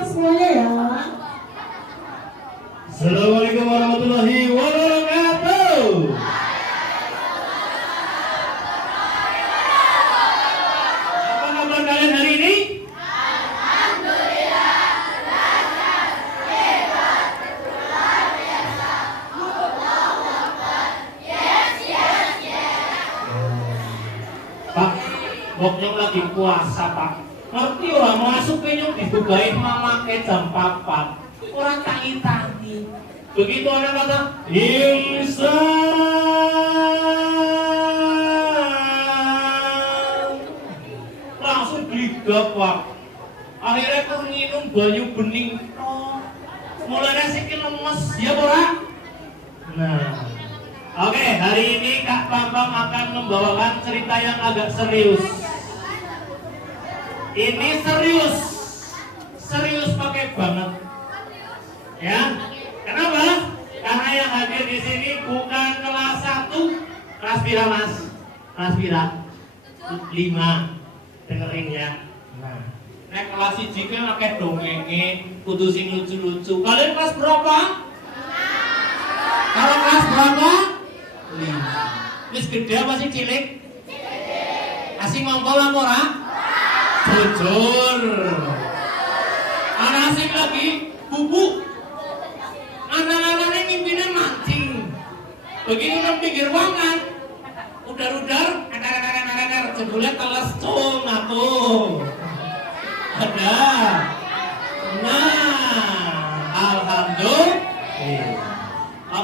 siap semuanya ya. Assalamualaikum warahmatullahi wabarakatuh. Apa kabar kalian hari ini? Alhamdulillah, dahsyat, hebat, luar biasa. Allahu Akbar. Yes, yes, yes. Pak, Bok Nyong lagi puasa Pak. Ngerti orang masuk ke Nyong dibukain mama ke jam 4. Orang tangi-tangi. Begitu anak kata Imsan, langsung digap Pak. Akhirnya aku minum banyu bening. Mulanya sikit lemes ya Bora. Nah, oke, hari ini Kak Bambang akan membawakan cerita yang agak serius. Ini serius, serius pakai banget. Ya, kenapa? Karena yang hadir di sini bukan kelas 1, kelas pira Mas? Kelas pira? 5. Dengerin ya. Nah, nek kelas 1 kan pakai dongenge, kudu sing lucu-lucu. Kalian kelas berapa? Kalau kelas berapa? 5. Wis gede apa sih cilik? Asing ngompol apa ora? Jujur. Anak asing lagi bubuk. Anak-anaknya mimpinnya mancing. Begitu nang pinggir ruangan, udar-udar, jebule teles cung aku. Ada. Nah, alhamdulillah.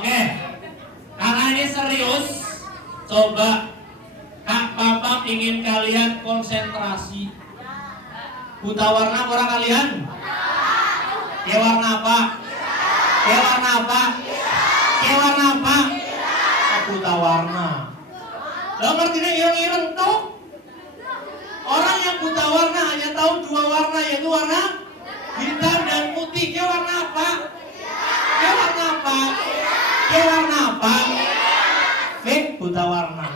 Oke. Karena ini serius, coba Kak Bambang ingin kalian konsentrasi. Buta warna orang kalian? Ya warna apa? Ya warna apa? Ya warna apa? Buta warna. Lo ngertinya ireng-ireng tuh? Orang yang buta warna hanya tahu 2 warna, yaitu warna hitam dan putih. Ya warna apa? Ya warna apa? Ya warna apa? Fik buta warna.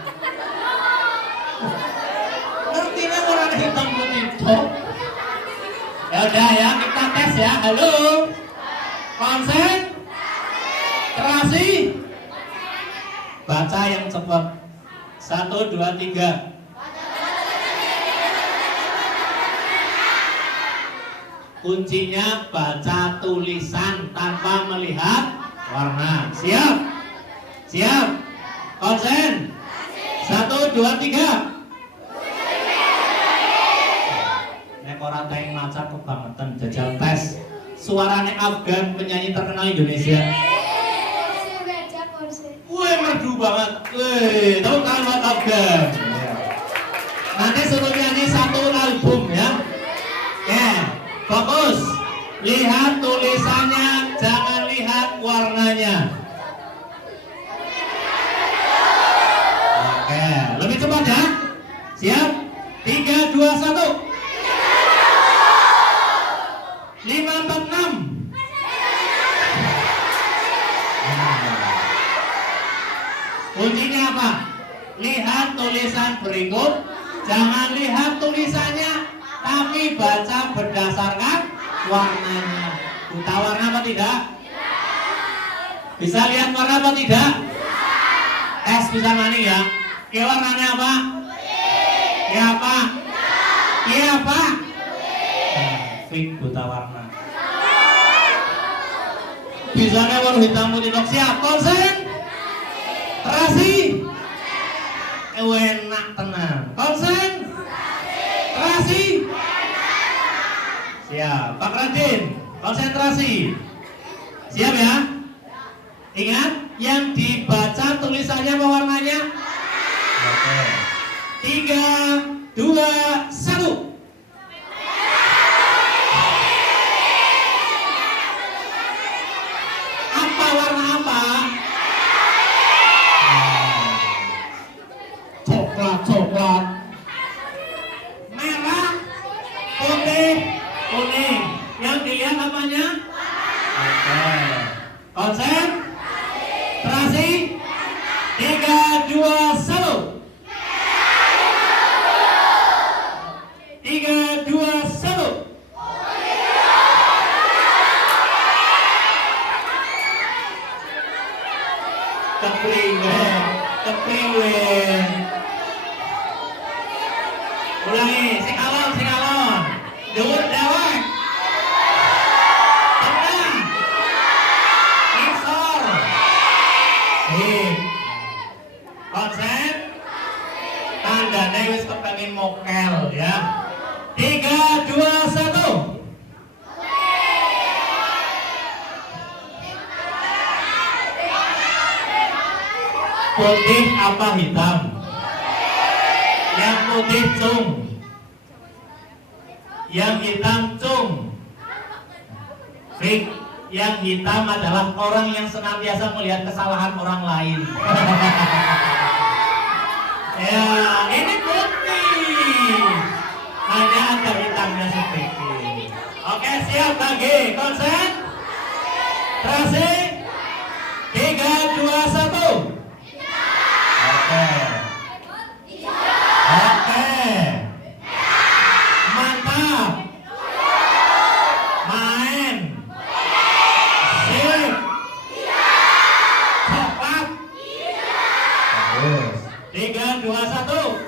Ngertinya warna hitam putih tuh? Ya udah ya, kita tes ya. Halo. Konsentrasi. Baca yang cepat. 1, 2, 3. Kuncinya baca tulisan tanpa melihat warna. Siap? Siap? Konsen. 1, 2, 3. Nek ora teng maca kebangetan jajal tes. Suaranya Afgan, penyanyi terkenal Indonesia. Wih, merdu banget. Wih, tahu kan buat Afgan. Nanti suruh nyanyi 1 album ya. Ya, fokus. Lihat tulisannya, jangan lihat warnanya. Oke, lebih cepat ya. Siap? 3, 2, 1. 5, 4, 6. Kuncinya apa? Lihat tulisan berikut. Jangan lihat tulisannya, tapi baca berdasarkan warnanya. Buta warna apa tidak? Bisa lihat warna apa tidak? Tes bisa maning ya. Ke warnanya apa? Ya apa? Ya apa? Fik buta warna. Bisanya warna hitam putih dok. Siap, konsen. Terasi. Enak tenang. Konsen. Terasi. Siap, Pak Radin. Konsentrasi. Siap ya? Ingat, yang dibaca tulisannya apa warnanya? Oke. 3, 2, 1. Coklat, merah, putih, kuning. Yang dilihat apanya? Oke. Konsen. Terasi. 3, 2, 1. 3, 2, 1. Kepriwen, kepriwen. Ulangi, sing alon, sing alon. Dhuwur dewek. Tengah. Ngisor. Konsen. Tandane wis kepengin mokel ya. 3, 2, 1. Putih apa hitam? Yang putih cung. Yang hitam cung. Fik, yang hitam adalah orang yang senantiasa melihat kesalahan orang lain. Ya, ini putih. Hanya ada hitamnya sedikit. Oke, siap lagi. Konsen. Terasi. 3, 2, 1. Oke. Mantap. Main. Sip. Coklat. Bagus. 3, 2, 1.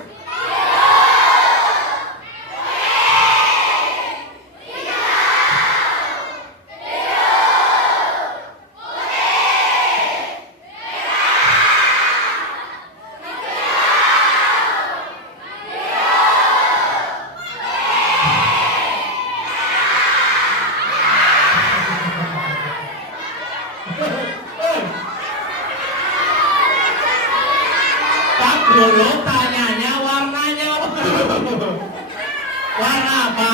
Pak Guru tanyanya warnanya warna apa?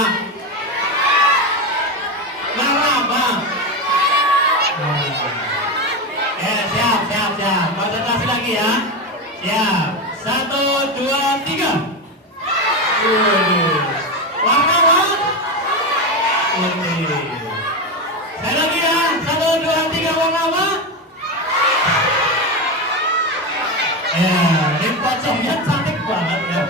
Warna apa? Siap. Konsentrasi lagi ya. Siap. 1, 2, 3. Warna apa? Putih. Saya lagi ya. 1, 2, 3. Warna apa? Ya, ini pocongnya cantik banget ya.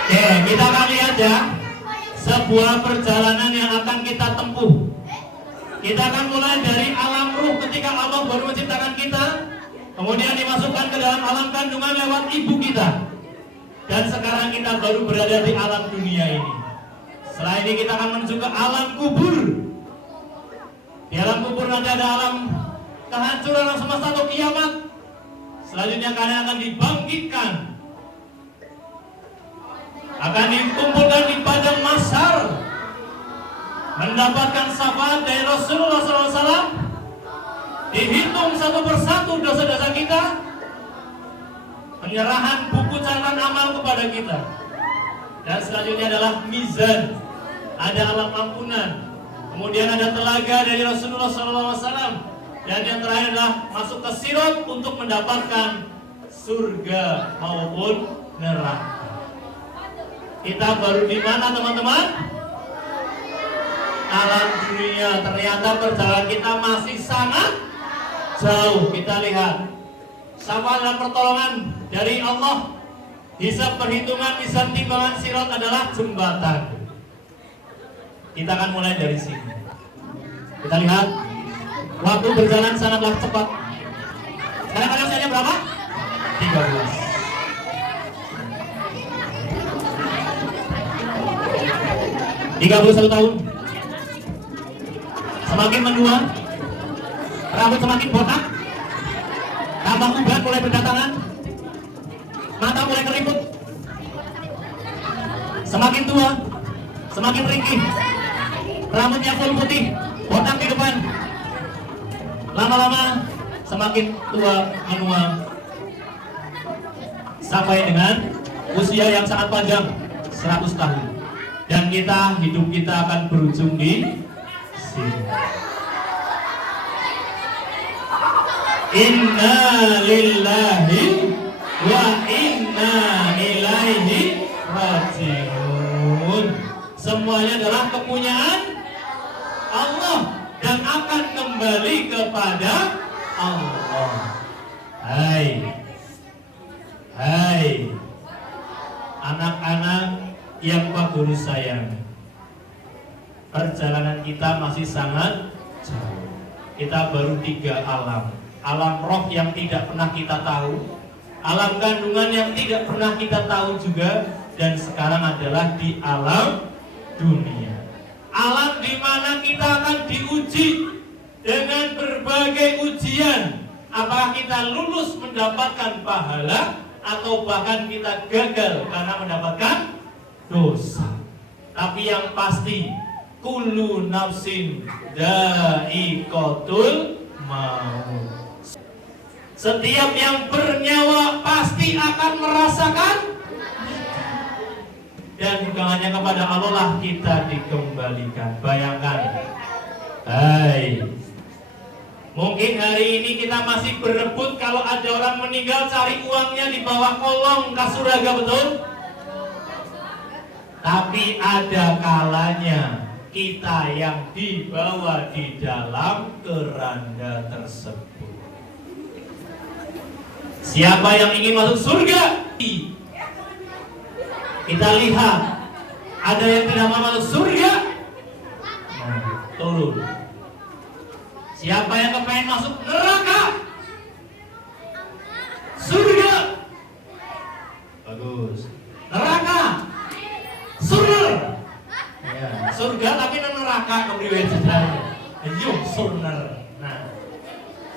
Oke, kita akan lihat ya sebuah perjalanan yang akan kita tempuh. Kita akan mulai dari alam ruh ketika Allah baru menciptakan kita, kemudian dimasukkan ke dalam alam kandungan lewat ibu kita, dan sekarang kita baru berada di alam dunia ini. Setelah ini kita akan menuju ke alam kubur. Di alam kubur nanti ada alam kehancuran alam semesta atau kiamat. Selanjutnya kalian akan dibangkitkan, akan dikumpulkan di padang mahsyar, mendapatkan syafaat dari Rasulullah SAW, dihitung satu persatu dosa-dosa kita, penyerahan buku catatan amal kepada kita, dan selanjutnya adalah mizan, ada alam ampunan, kemudian ada telaga dari Rasulullah SAW, dan yang terakhir adalah masuk ke sirat untuk mendapatkan surga maupun neraka. Kita baru di mana teman-teman? Alam dunia. Ternyata perjalanan kita masih sangat jauh. Kita lihat syafaat dan pertolongan dari Allah, hisab perhitungan, mizan timbangan sirat adalah jembatan. Kita akan mulai dari sini. Kita lihat waktu berjalan sangatlah cepat. Sekarang kalian usianya berapa? 13. 31 tahun. Semakin menua, rambut semakin botak, tambang ubat mulai berdatangan, mata mulai keriput. Semakin tua, semakin ringkih, rambutnya full putih, botak di depan. Lama-lama semakin tua menua, sampai dengan usia yang sangat panjang, 100 tahun. Dan hidup kita akan berujung di sini. Inna lillahi wa inna ilaihi raji'un. Semuanya adalah kepunyaan Allah dan akan kembali kepada Allah. Hai anak-anak yang Pak Guru sayang, perjalanan kita masih sangat jauh. kita baru 3 alam. Alam roh yang tidak pernah kita tahu, alam kandungan yang tidak pernah kita tahu juga, dan sekarang adalah di alam dunia. Alam di mana kita akan diuji dengan berbagai ujian. Apakah kita lulus mendapatkan pahala atau bahkan kita gagal karena mendapatkan dosa. Tapi yang pasti, kullu nafsin dha'iqatul maut. Setiap yang bernyawa pasti akan merasakan, dan bukan hanya kepada Allah lah kita dikembalikan. Bayangkan, mungkin hari ini kita masih berebut kalau ada orang meninggal cari uangnya di bawah kolong kasuraga, betul? Tapi ada kalanya kita yang dibawa di dalam keranda tersebut. Siapa yang ingin masuk surga? Kita lihat, ada yang tidak mau masuk surga? Turun. Siapa yang kepengen masuk neraka? Surga. Bagus. Neraka. Surga. Ya, surga tapi neraka kepriwe ceritanya. Yuk surner. Nah.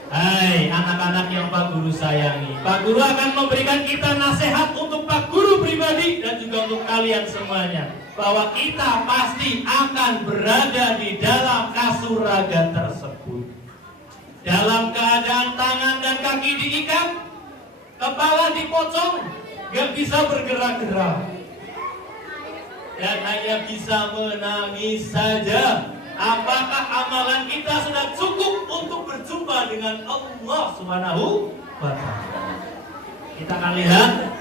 Hai anak-anak yang Pak Guru sayangi, Pak Guru akan memberikan kita nasihat untuk Pak Guru pribadi dan juga untuk kalian semuanya, bahwa kita pasti akan berada di dalam kasuraga tersebut, dalam keadaan tangan dan kaki diikat, kepala dipocong, gak bisa bergerak-gerak, dan hanya bisa menangis saja. Apakah amalan kita sudah cukup untuk berjumpa dengan Allah Subhanahu wa Ta'ala? Kita akan lihat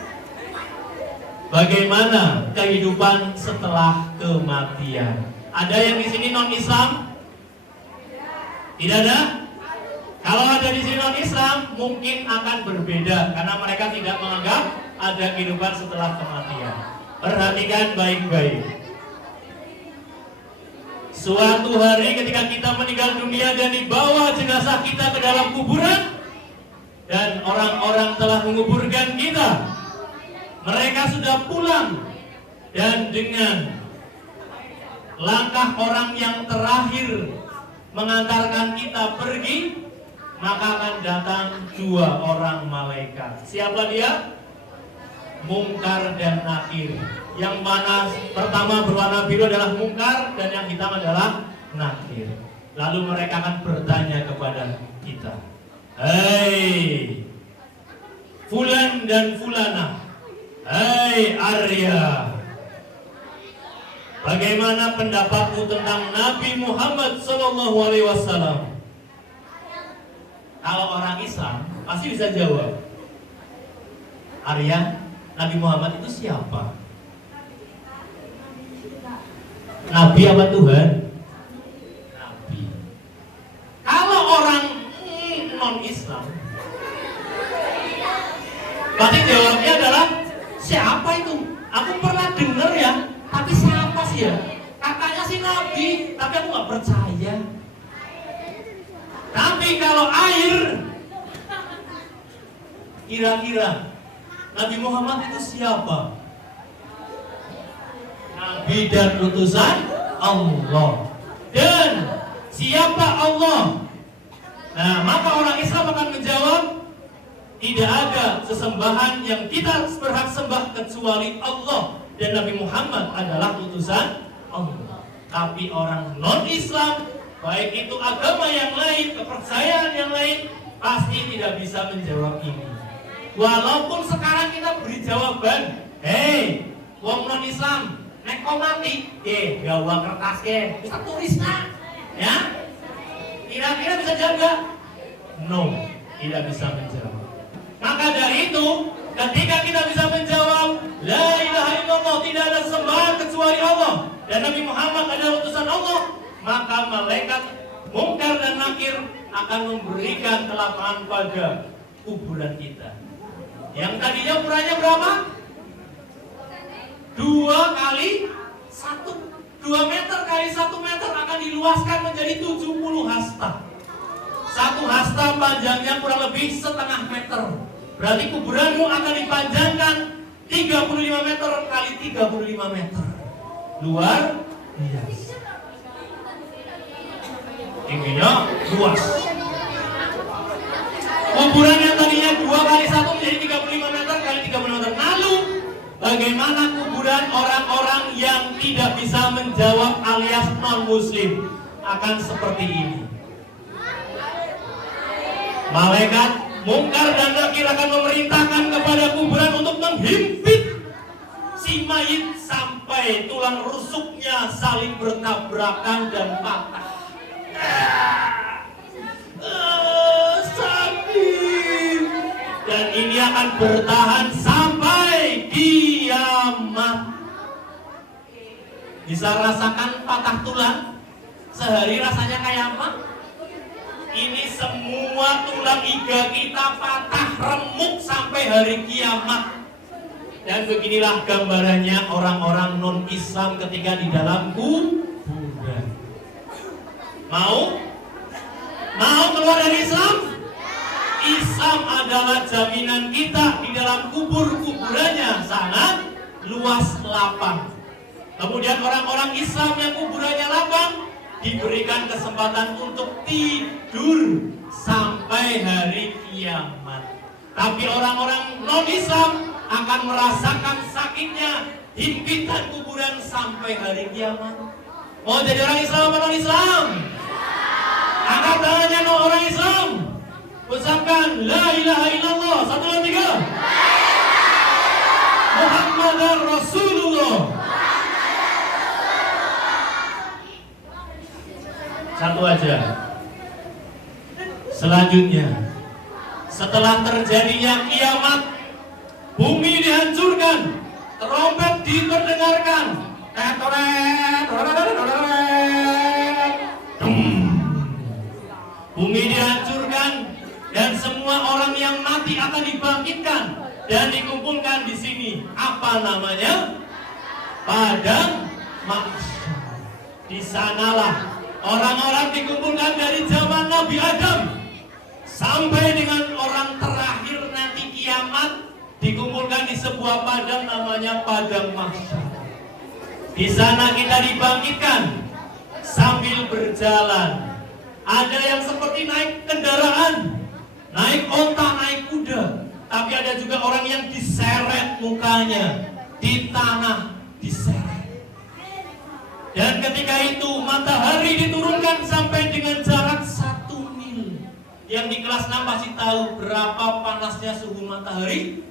bagaimana kehidupan setelah kematian. Ada yang di sini non Islam? Tidak ada? Kalau ada di sini non Islam, mungkin akan berbeda karena mereka tidak menganggap ada kehidupan setelah kematian. Perhatikan baik-baik. Suatu hari ketika kita meninggal dunia dan dibawa jenazah kita ke dalam kuburan, dan orang-orang telah menguburkan kita, mereka sudah pulang, dan dengan langkah orang yang terakhir mengantarkan kita pergi, maka akan datang 2 orang malaikat. Siapa dia? Mungkar dan Nakir. Yang mana pertama berwarna biru adalah Mungkar dan yang hitam adalah Nakir. Lalu mereka akan bertanya kepada kita, hei Fulan dan Fulana, hei Arya, bagaimana pendapatmu tentang Nabi Muhammad SAW? Kalau orang Islam pasti bisa jawab, Arya, Nabi Muhammad itu siapa? Nabi apa Tuhan? Nabi. Kalau orang non-Islam, pasti jawabnya adalah siapa itu? Aku pernah dengar ya, tapi siapa sih ya? Katanya sih Nabi, tapi aku nggak percaya. Tapi kalau air, kira-kira Nabi Muhammad itu siapa? Nabi dan utusan Allah. Dan siapa Allah? Nah, maka orang Islam akan menjawab, tidak ada sesembahan yang kita berhak sembah kecuali Allah, dan Nabi Muhammad adalah utusan Allah. Tapi orang non-Islam, baik itu agama yang lain, kepercayaan yang lain, pasti tidak bisa menjawab ini. Walaupun sekarang kita beri jawaban, hei, wong non-Islam, nek kau mati, gawa kertas bisa tulis nah, ya? Kira-kira bisa jawab gak? No, tidak bisa menjawab. Maka dari itu, ketika kita bisa menjawab, la ilaha illallah, tidak ada sembahan kecuali Allah, dan Nabi Muhammad adalah utusan Allah, maka malaikat Mungkar dan Nakir akan memberikan kelapangan pada kuburan kita. Yang tadinya ukurannya berapa? 2 kali 1, 2 meter kali 1 meter akan diluaskan menjadi 70 hasta. Satu hasta panjangnya kurang lebih setengah meter. Berarti kuburanmu akan dipanjangkan 35 meter kali 35 meter. Luar biasa. Tingginya luas. Kuburan yang tadinya 2 kali 1 menjadi 35 meter kali 35 meter. Lalu bagaimana kuburan orang-orang yang tidak bisa menjawab alias non-muslim? Akan seperti ini. Malaikat mungkar dan nakir akan memerintahkan kepada kuburan untuk menghimpit si mayit sampai tulang rusuknya saling bertabrakan dan patah. Sakit. Dan ini akan bertahan sampai kiamat. Bisa rasakan patah tulang? Sehari rasanya kayak apa? Ini semua tulang iga kita patah remuk sampai hari kiamat. Dan beginilah gambarannya orang-orang non-Islam ketika di dalam kuburan. Mau keluar dari Islam? Islam adalah jaminan kita di dalam kuburannya sangat luas lapang. Kemudian orang-orang Islam yang kuburannya lapang diberikan kesempatan untuk tidur sampai hari kiamat. Tapi orang-orang non-Islam akan merasakan sakitnya himpitan kuburan sampai hari kiamat. Mau jadi orang Islam apa non-Islam? Angkat tangannya orang Islam. Ucapkan la ilaha illallah. 1, 2, 3. Muhammadar Rasulullah. Satu aja. Selanjutnya, setelah terjadinya kiamat, bumi dihancurkan, trompet diperdengarkan, bumi dihancurkan dan semua orang yang mati akan dibangkitkan dan dikumpulkan di sini. Apa namanya? Padang mahsyar. Di sanalah orang-orang dikumpulkan dari zaman Nabi Adam sampai dengan orang terakhir nanti kiamat dikumpulkan di sebuah padang namanya padang mahsyar. Di sana kita dibangkitkan sambil berjalan. Ada yang seperti naik kendaraan, naik onta, naik kuda. Tapi ada juga orang yang diseret mukanya di tanah, diseret. Dan ketika itu matahari diturunkan sampai dengan jarak 1 mil. Yang di kelas 6 pasti tahu berapa panasnya suhu matahari?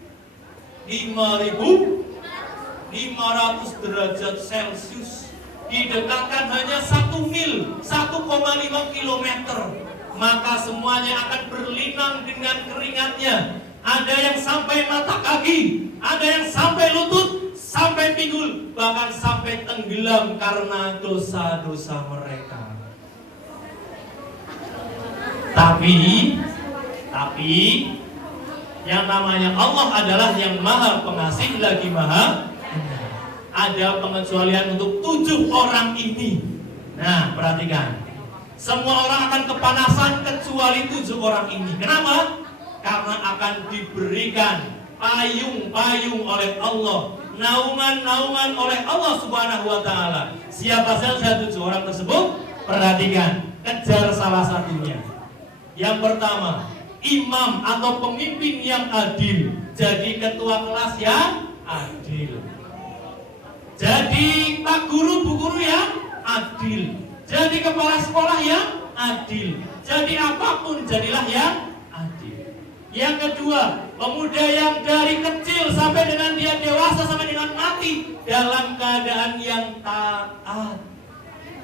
5.500 derajat Celcius. Didekatkan hanya 1 mil, 1,5 kilometer. Maka semuanya akan berlinang dengan keringatnya. Ada yang sampai mata kaki, ada yang sampai lutut, sampai pinggul, bahkan sampai tenggelam karena dosa-dosa mereka. Tapi yang namanya Allah adalah yang maha pengasih lagi maha. Ada pengecualian untuk 7 orang ini. Nah, perhatikan. Semua orang akan kepanasan kecuali 7 orang ini. Kenapa? Karena akan diberikan payung-payung oleh Allah, naungan-naungan oleh Allah Subhanahu wa taala. Siapa saja 7 orang tersebut? Perhatikan, kejar salah satunya. Yang pertama, imam atau pemimpin yang adil. Jadi ketua kelas yang adil. Jadi pak guru, bu guru yang adil. Jadi kepala sekolah yang adil. Jadi apapun jadilah yang adil. Yang kedua, pemuda yang dari kecil sampai dengan dia dewasa sampai dengan mati dalam keadaan yang taat.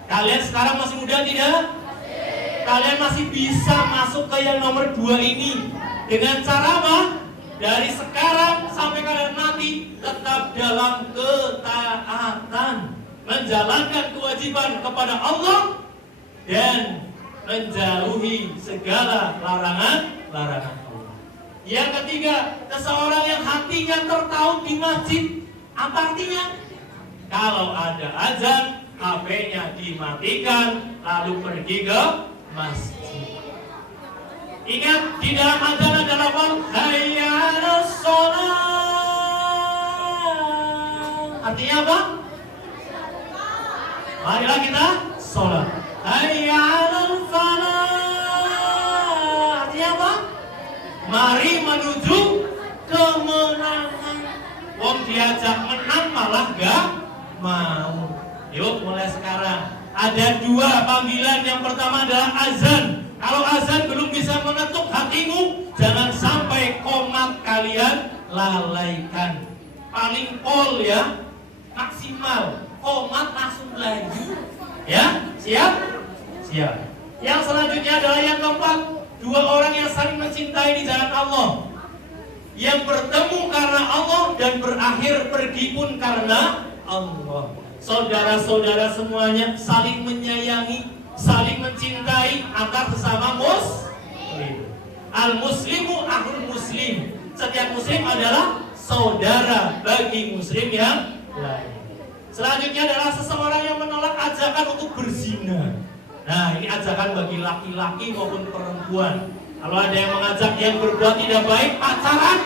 Kalian sekarang masih muda tidak? Kalian masih bisa masuk ke yang nomor 2 ini. Dengan cara apa? Dari sekarang sampai kalian mati tetap dalam ketaatan, menjalankan kewajiban kepada Allah dan menjauhi segala larangan Allah. Yang ketiga, seseorang yang hatinya tertaut di masjid. Apa artinya? Kalau ada azan, HP-nya dimatikan lalu pergi ke masjid. Ingat, di dalam adzan ada lafaz hayya 'alas shalah. Artinya apa? Marilah kita sholat. Hayya 'alal falah. Artinya apa? Mari menuju kemenangan. Wong diajak menang malah gak mau. Yuk mulai sekarang. Ada dua panggilan. Yang pertama adalah azan. Kalau azan belum bisa mengetuk hatimu, jangan sampai qomat kalian lalaikan. Paling pol ya, maksimal. Qomat langsung laju. Ya, siap? Siap. Yang selanjutnya adalah yang keempat, dua orang yang saling mencintai di jalan Allah, yang bertemu karena Allah dan berakhir pergi pun karena Allah. Saudara-saudara semuanya saling menyayangi, saling mencintai antar sesama muslim. Al-muslimu akhul muslim. Setiap muslim adalah saudara bagi muslim yang lain. Selanjutnya adalah seseorang yang menolak ajakan untuk berzina. Nah, ini ajakan bagi laki-laki maupun perempuan. Kalau ada yang mengajak yang berbuat tidak baik pacaran,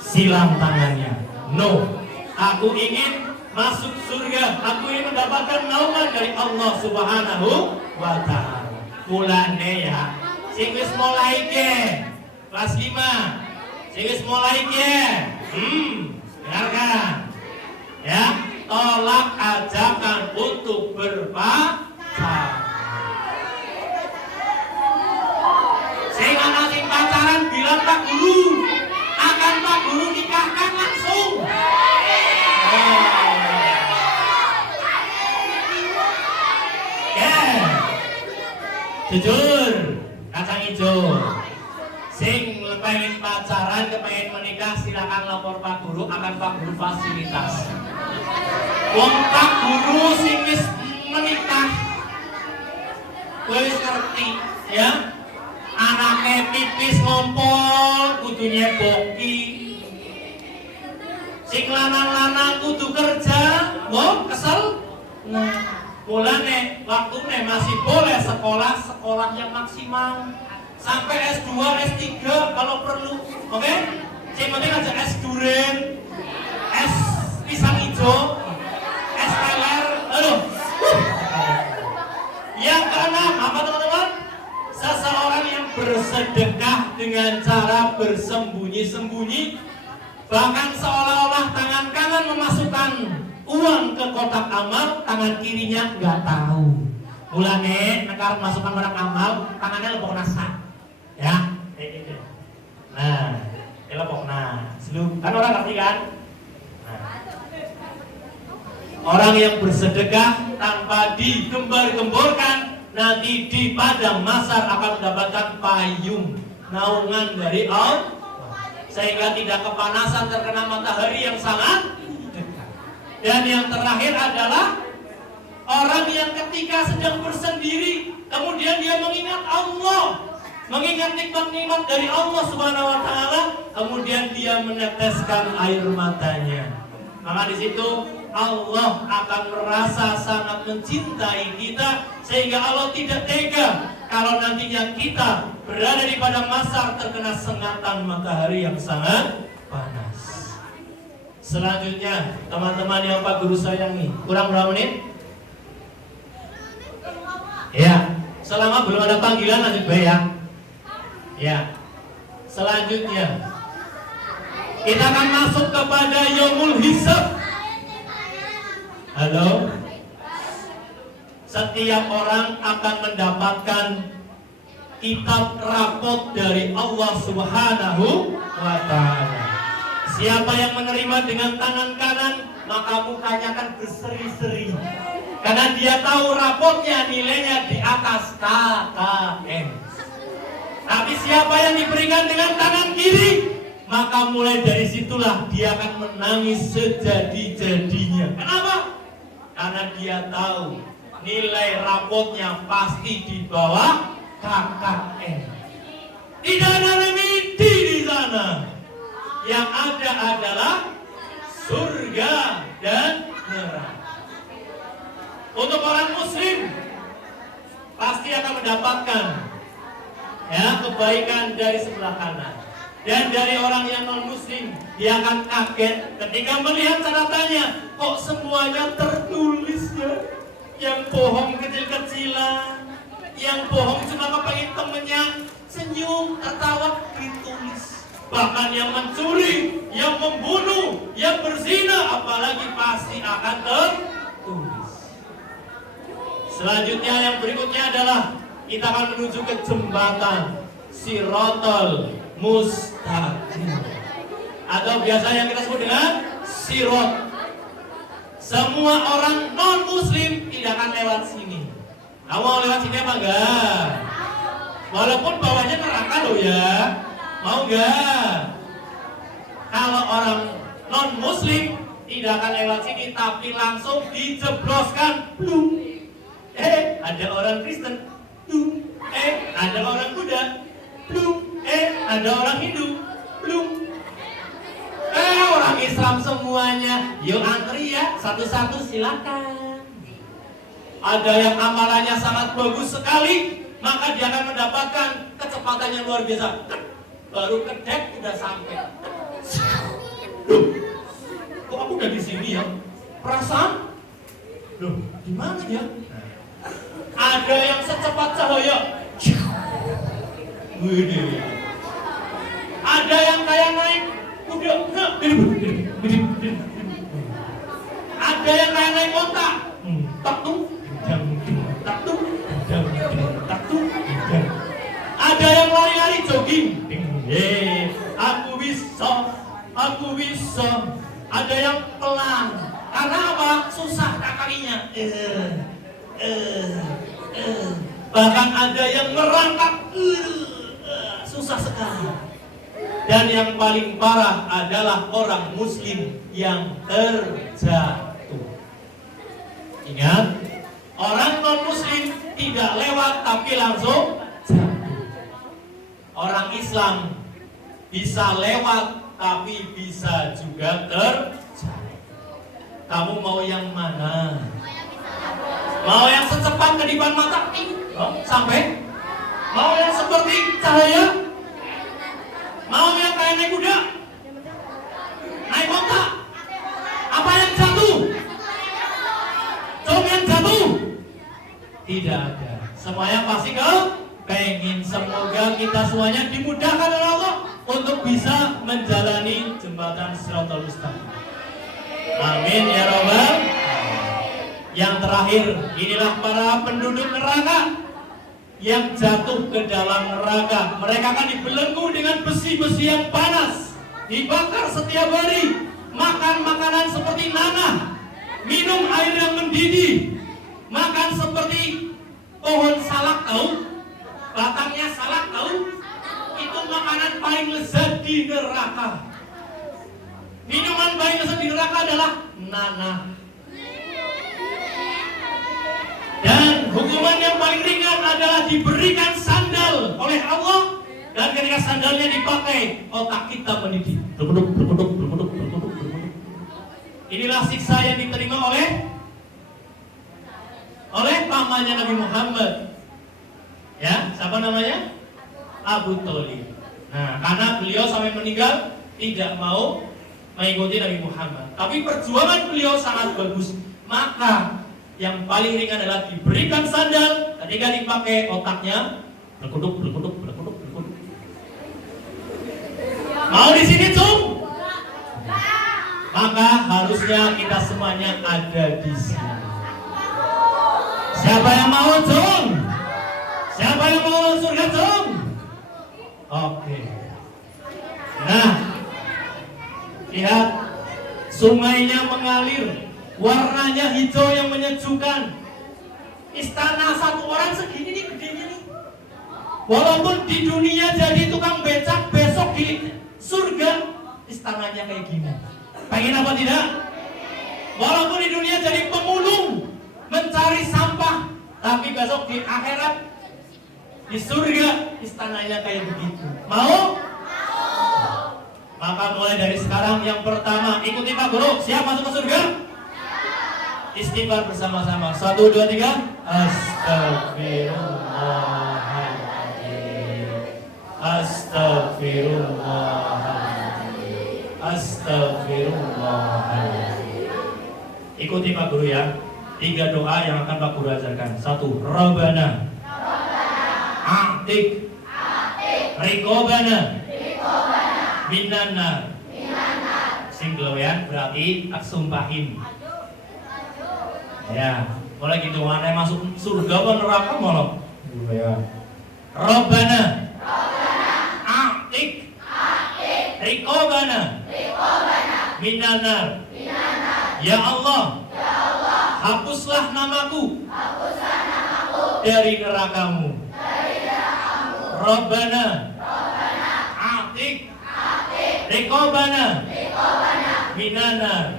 silam tangannya. No, aku ingin masuk surga, aku ingin mendapatkan naungan dari Allah Subhanahu wa Ta'ala. Mulane ya, sing wis mulai ke kelas 5, sing wis mulai ke, dengarkan ya, tolak ajakan untuk berpacaran. Sing ana sing pacaran bilang Pak Guru, akan Pak Guru nikahkan langsung. Jujur, kacang hijau. Sing pengen pacaran, kepengen menikah, silakan lapor Pak Guru, akan Pak Guru fasilitas. Wong Pak Guru sing wis menikah, wis ngerti ya. Anaknya pipis ngompol, kudu nyeboki. Sing lanang-lanang kudu kerja, wong kesel. Mulane waktune masih boleh sekolah yang maksimal sampai S2, S3 kalau perlu. Oke? Sing penting aja S duren, S pisang hijau, S teler. Aduh. Yang keenam apa teman-teman? Seseorang yang bersedekah dengan cara bersembunyi-sembunyi, bahkan seolah-olah tangan kanan memasukkan uang ke kotak amal, tangan kirinya nggak tahu. Mulane nekar masukkan barang amal, tangannya lepok nasa, ya. Nah, lepok nas. Kan orang ngerti kan? Nah. Orang yang bersedekah tanpa digembar-gemborkan, nanti di padang mahsyar akan mendapatkan payung naungan dari Allah, sehingga tidak kepanasan terkena matahari yang sangat. Dan yang terakhir adalah orang yang ketika sedang bersendiri, kemudian dia mengingat Allah, mengingat nikmat-nikmat dari Allah Subhanahu wa Ta'ala, kemudian dia meneteskan air matanya. Maka di situ Allah akan merasa sangat mencintai kita, sehingga Allah tidak tega kalau nantinya kita berada di padang mahsyar terkena sengatan matahari yang sangat panas. Selanjutnya, teman-teman yang Pak Guru sayangi, kurang berapa menit? Ya, selama belum ada panggilan lanjut baik ya. Ya. Selanjutnya, kita akan masuk kepada Yaumul Hisab. Halo. Setiap orang akan mendapatkan kitab rapot dari Allah Subhanahu wa Ta'ala. Siapa yang menerima dengan tangan kanan, maka mukanya akan berseri-seri, karena dia tahu rapotnya nilainya di atas KKM. Tapi siapa yang diberikan dengan tangan kiri, maka mulai dari situlah dia akan menangis sejadi-jadinya. Kenapa? Karena dia tahu nilai rapotnya pasti di bawah KKM. Tidak ada remedi di sana. Yang ada adalah surga dan neraka. Untuk orang muslim pasti akan mendapatkan Ya, kebaikan dari sebelah kanan. Dan dari orang yang non-muslim, dia akan kaget ketika melihat catatannya. Kok semuanya tertulis ya? Yang bohong kecil-kecilan, yang bohong cuma kepengen temennya senyum, tertawa, ditulis. Bahkan yang mencuri, yang membunuh, yang berzina, apalagi pasti akan tertulis. Selanjutnya yang berikutnya adalah kita akan menuju ke jembatan Siratal Mustaqim, atau biasa yang kita sebut dengan Sirat. Semua orang non muslim tidak akan lewat sini. Kamu mau lewat sini apa enggak? Walaupun bawahnya neraka loh ya. Mau enggak? Kalau orang non muslim tidak akan lewat sini, tapi langsung dijebloskan. Blum. Ada orang Kristen. Blum. Ada orang Buddha. Blum. Ada orang Hindu. Blum. Orang Islam semuanya. Yuk antri ya, satu-satu silakan. Ada yang amalannya sangat bagus sekali, maka dia akan mendapatkan kecepatan yang luar biasa. Baru kedek udah sampai. Loh, kok aku udah di sini ya? Perasaan? Loh, gimana ya? Ada yang secepat cahaya. Wih. Ada yang kayak naik kuda. Ada yang kayak naik onta. Tak tuh. Ada yang lari-lari jogging. Aku bisa. Ada yang pelan. Karena apa? Susah kakinya. Bahkan ada yang merangkak. Susah sekali. Dan yang paling parah adalah orang muslim yang terjatuh. Ingat, orang non muslim tidak lewat tapi langsung jatuh. Orang Islam bisa lewat tapi bisa juga terjatuh. Kamu mau yang mana? Mau yang secepat kedipan mata sampai? Mau yang seperti cahaya? Mau yang kayak naik kuda? Naik onta? Apa yang jatuh? Coba yang jatuh? Tidak ada. Semuanya pasti pengen. Semoga kita semuanya dimudahkan oleh Allah untuk bisa menjalani jembatan Siratal Mustaqim. Amin ya Rabbal. Yang terakhir, inilah para penduduk neraka yang jatuh ke dalam neraka. Mereka akan dibelenggu dengan besi-besi yang panas, dibakar setiap hari, makan makanan seperti nanah, minum air yang mendidih, makan seperti pohon salak, tahu? Batangnya salak, tahu? Itu makanan paling lezat di neraka. Minuman paling lezat di neraka adalah nanah. Dan hukuman yang paling ringan adalah diberikan sandal oleh Allah, dan ketika sandalnya dipakai, otak kita mendidih. Berkeduk. Inilah siksa yang diterima oleh pamannya Nabi Muhammad. Ya, siapa namanya? Abu Thalib. Nah, karena beliau sampai meninggal tidak mau mengikuti Nabi Muhammad. Tapi perjuangan beliau sangat bagus. Maka yang paling ringan adalah diberikan sandal, ketika dipakai otaknya berkeduk. Mau di sini, Cung? Maka harusnya kita semuanya ada di sini. Siapa yang mau, Cung? Siapa yang mau surga, Cung? Oke. Nah, lihat sungainya mengalir, warnanya hijau yang menyejukkan. Istana satu orang segini nih gedenya nih. Walaupun di dunia jadi tukang becak, besok di surga istananya kayak gini. Pengen apa tidak? Walaupun di dunia jadi pemulung, mencari sampah, tapi besok di akhirat, di surga istananya kayak begitu. Mau? Maka mulai dari sekarang yang pertama, ikuti Pak Guru. Siap masuk ke surga? Istighfar bersama-sama. 1, 2, 3. Astagfirullahaladzim. Astagfirullahaladzim. Astagfirullahaladzim. Ikuti Pak Guru ya. 3 doa yang akan Pak Guru ajarkan. 1. Rabbana A'tik Riqobana Minannar. Single ya, berarti tak sumpahin. Ya, mulai gitu mana masuk surga apa neraka malah. Ya. Rabbana A'tik Riqobana Minannar. Ya Allah, hapuslah namaku dari nerakamu. Rabbana A'tik Riqobana Minannar.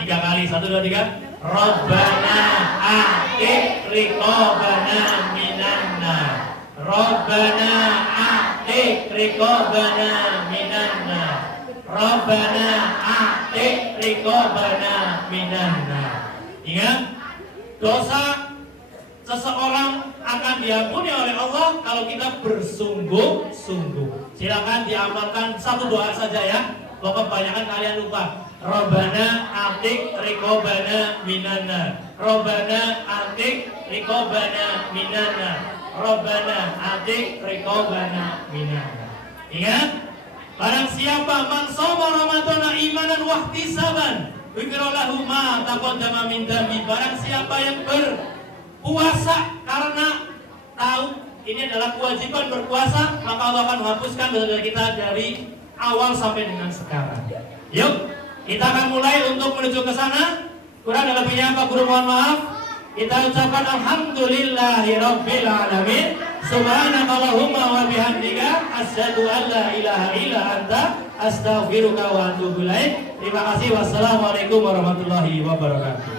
3 kali, 1, 2, 3. Rabbana A'tik Riqobana Minannar. Rabbana A'tik Riqobana Minannar. Rabbana A'tik Riqobana Minannar. Ingat, dosa seseorang akan diampuni oleh Allah kalau kita bersungguh-sungguh. Silakan diamalkan 1 doa saja ya. Pokok kebanyakan kalian lupa. Rabbana A'tik Riqobana Minannar. Rabbana A'tik Riqobana Minannar. Rabbana A'tik Riqobana Minannar. Ingat, barang siapa man shoma Ramadhana imanan wa ihtisaban ghufira lahu ma taqaddama min dhanbi. Barang siapa yang berpuasa karena tahu ini adalah kewajiban berpuasa, maka Allah akan menghapuskan dosa kita dari awal sampai dengan sekarang. Yuk, kita akan mulai untuk menuju ke sana. Kurang dan lebihnya Pak Guru mohon maaf. Kita ucapkan alhamdulillahirabbil alamin. Subhanakallahumma wa bihamdika asyhadu an la ilaha illa anta astaghfiruka wa atubu ilaik. Terima kasih. Wassalamualaikum warahmatullahi wabarakatuh.